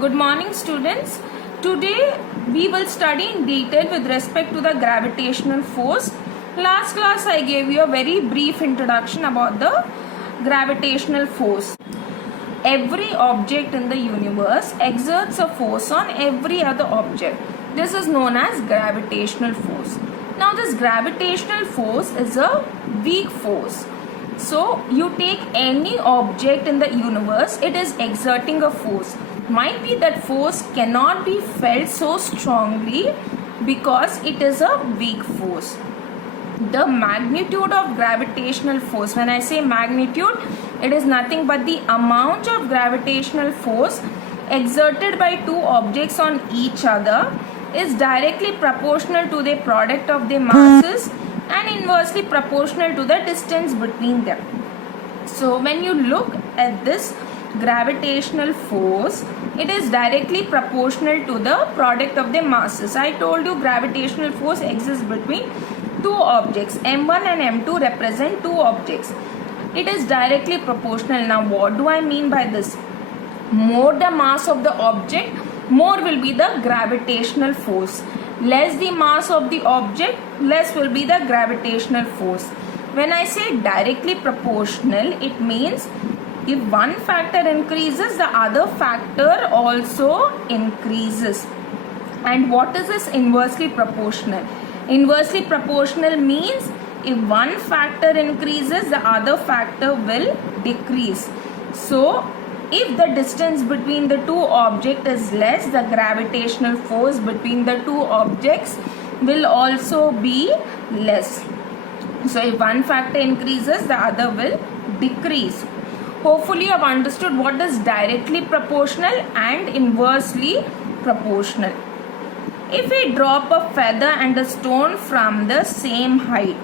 Good morning, students. Today we will study in detail with respect to the gravitational force. Last class I gave you a very brief introduction about the gravitational force. Every object in the universe exerts a force on every other object. This is known as gravitational force. Now this gravitational force is a weak force. So you take any object in the universe, it is exerting a force. Might be that force cannot be felt so strongly because it is a weak force. The magnitude of gravitational force, when I say magnitude, it is nothing but the amount of gravitational force exerted by two objects on each other is directly proportional to the product of their masses and inversely proportional to the distance between them. So when you look at this gravitational force, it is directly proportional to the product of their masses. I told you gravitational force exists between two objects. M1 and M2 represent two objects. It is directly proportional. Now what do I mean by this? More the mass of the object, more will be the gravitational force. Less the mass of the object, less will be the gravitational force. When I say directly proportional, it means if one factor increases, the other factor also increases. And what is this inversely proportional? Inversely proportional means if one factor increases, the other factor will decrease. So if the distance between the two objects is less, the gravitational force between the two objects will also be less. So if one factor increases, the other will decrease. Hopefully you have understood what is directly proportional and inversely proportional. If we drop a feather and a stone from the same height,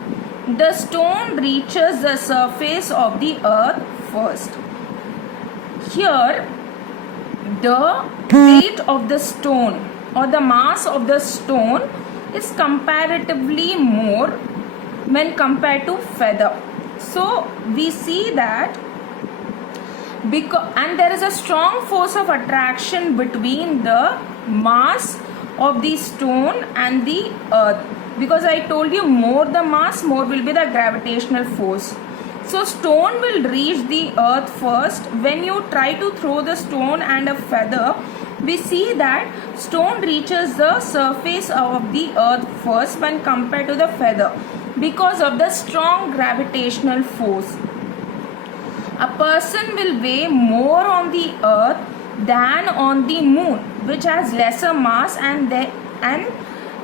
the stone reaches the surface of the earth first. Here, the weight of the stone or the mass of the stone is comparatively more when compared to feather. So we see that and there is a strong force of attraction between the mass of the stone and the earth, because I told you more the mass, more will be the gravitational force. So stone will reach the earth first. When you try to throw the stone and a feather, we see that stone reaches the surface of the earth first when compared to the feather because of the strong gravitational force. A person will weigh more on the earth than on the moon, which has lesser mass and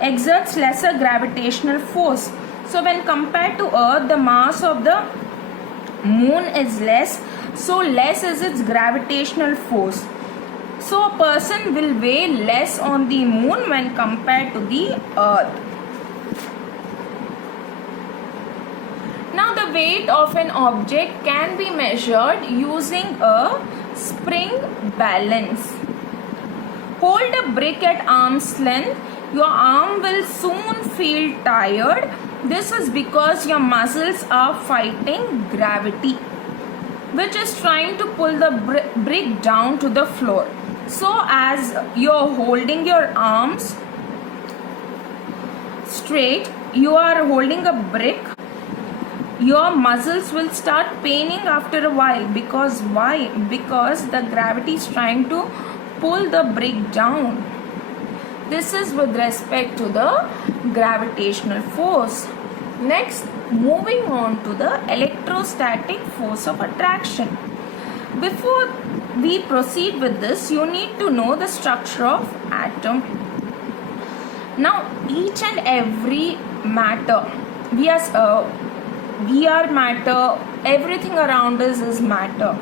exerts lesser gravitational force. So when compared to earth, the mass of the moon is less, so less is its gravitational force. So a person will weigh less on the moon when compared to the earth. Now the weight of an object can be measured using a spring balance. Hold a brick at arm's length. Your arm will soon feel tired. This is because your muscles are fighting gravity, which is trying to pull the brick down to the floor. So as you're holding your arms straight, you are holding a brick, your muscles will start paining after a while. Because why? Because the gravity is trying to pull the brick down. This is with respect to the gravitational force. Next, moving on to the electrostatic force of attraction. Before we proceed with this, you need to know the structure of atom. Now, each and every matter, we are matter, everything around us is matter.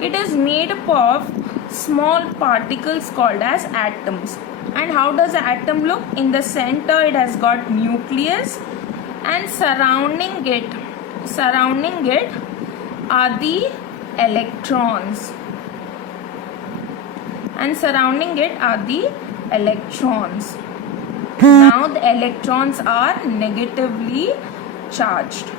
It is made up of small particles called as atoms. And how does the atom look? In the center it has got nucleus, and surrounding it are the electrons. Now the electrons are negatively charged.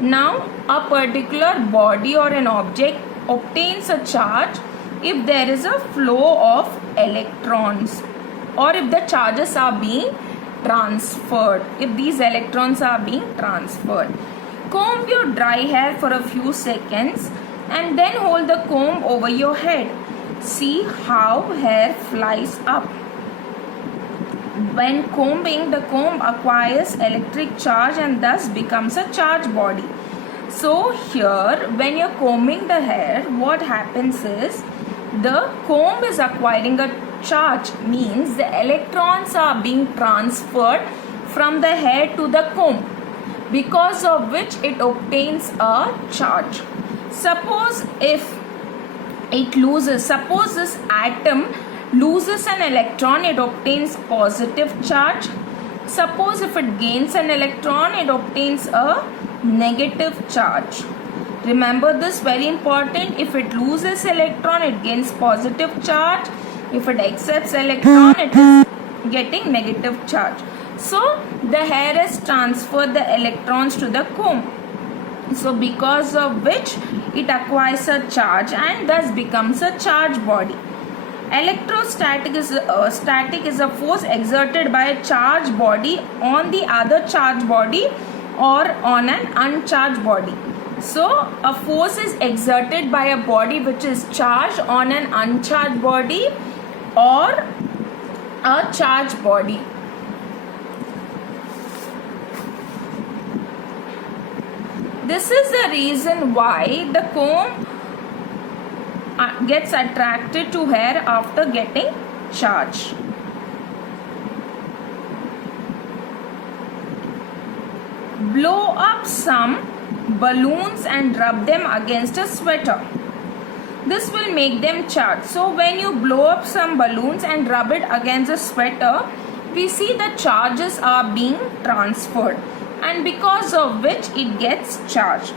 Now a particular body or an object obtains a charge if there is a flow of electrons or if the charges are being transferred, if these electrons are being transferred. Comb your dry hair for a few seconds and then hold the comb over your head. See how hair flies up. When combing, the comb acquires electric charge and thus becomes a charged body. So here, when you're combing the hair, what happens is the comb is acquiring a charge, means the electrons are being transferred from the hair to the comb, because of which it obtains a charge. Suppose if it loses, suppose this atom loses an electron, it obtains positive charge. Suppose if it gains an electron, it obtains a negative charge. Remember this, very important. If it loses electron, it gains positive charge. If it accepts electron, it is getting negative charge. So the hair has transferred the electrons to the comb. So because of which it acquires a charge and thus becomes a charged body. Electrostatic is a force exerted by a charged body on the other charged body or on an uncharged body. So a force is exerted by a body which is charged on an uncharged body or a charged body. This is the reason why the comb gets attracted to hair after getting charge. Blow up some balloons and rub them against a sweater. This will make them charged. So when you blow up some balloons and rub it against a sweater, we see the charges are being transferred, and because of which it gets charged.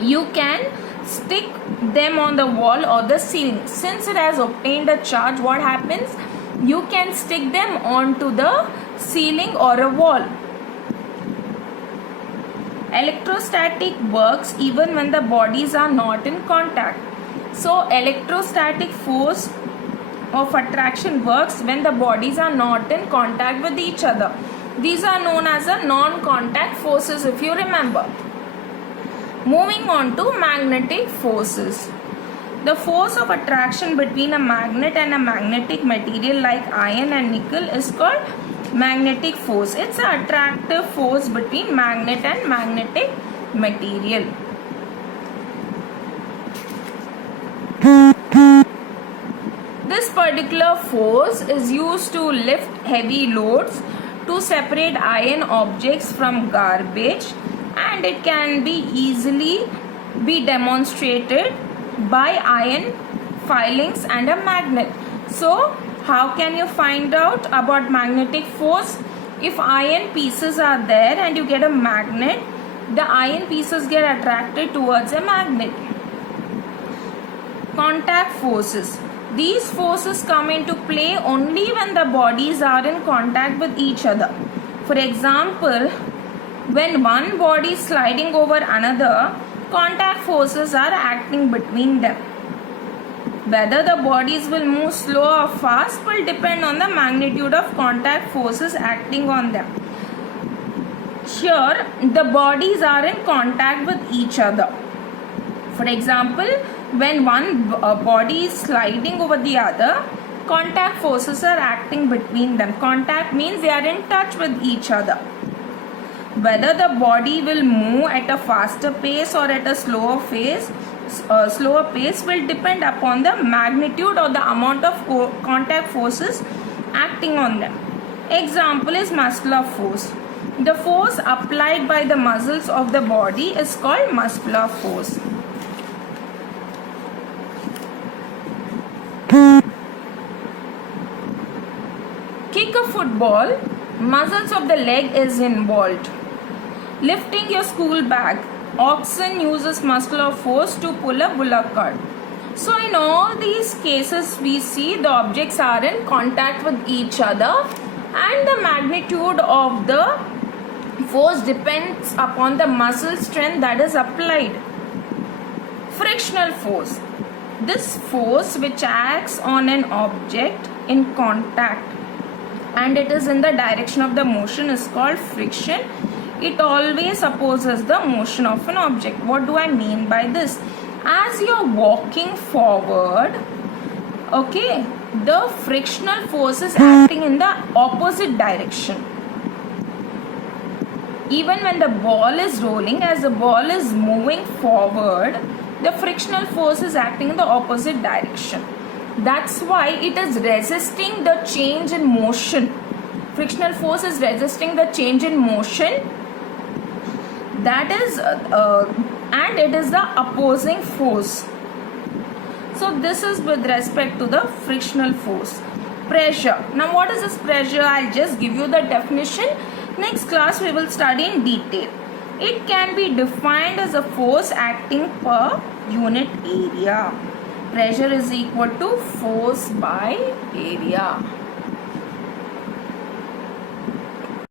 You can stick them on the wall or the ceiling. Since it has obtained a charge, what happens? You can stick them onto the ceiling or a wall. Electrostatic works even when the bodies are not in contact. So electrostatic force of attraction works when the bodies are not in contact with each other. These are known as the non-contact forces, if you remember. Moving on to magnetic forces. The force of attraction between a magnet and a magnetic material like iron and nickel is called magnetic force. It's an attractive force between magnet and magnetic material. This particular force is used to lift heavy loads, to separate iron objects from garbage, and it can be easily be demonstrated by iron filings and a magnet. So how can you find out about magnetic force? If iron pieces are there and you get a magnet, the iron pieces get attracted towards a magnet. Contact forces. These forces come into play only when the bodies are in contact with each other. For example, when one body is sliding over another, contact forces are acting between them. Whether the bodies will move slow or fast will depend on the magnitude of contact forces acting on them. Here, the bodies are in contact with each other. For example, when one body is sliding over the other, contact forces are acting between them. Contact means they are in touch with each other. Whether the body will move at a faster pace or at a slower pace will depend upon the magnitude or the amount of contact forces acting on them. Example is muscular force. The force applied by the muscles of the body is called muscular force. Kick a football, muscles of the leg is involved. Lifting your school bag, oxen uses muscular force to pull a bullock cart. So in all these cases, we see the objects are in contact with each other and the magnitude of the force depends upon the muscle strength that is applied. Frictional force. This force which acts on an object in contact and it is in the direction of the motion is called friction. It always opposes the motion of an object. What do I mean by this? As you're walking forward, okay, the frictional force is acting in the opposite direction. Even when the ball is rolling, as the ball is moving forward, the frictional force is acting in the opposite direction. That's why it is resisting the change in motion. Frictional force is resisting the change in motion. That is, and it is the opposing force. So this is with respect to the frictional force. Pressure. Now what is this pressure? I'll just give you the definition. Next class we will study in detail. It can be defined as a force acting per unit area. Pressure is equal to force by area.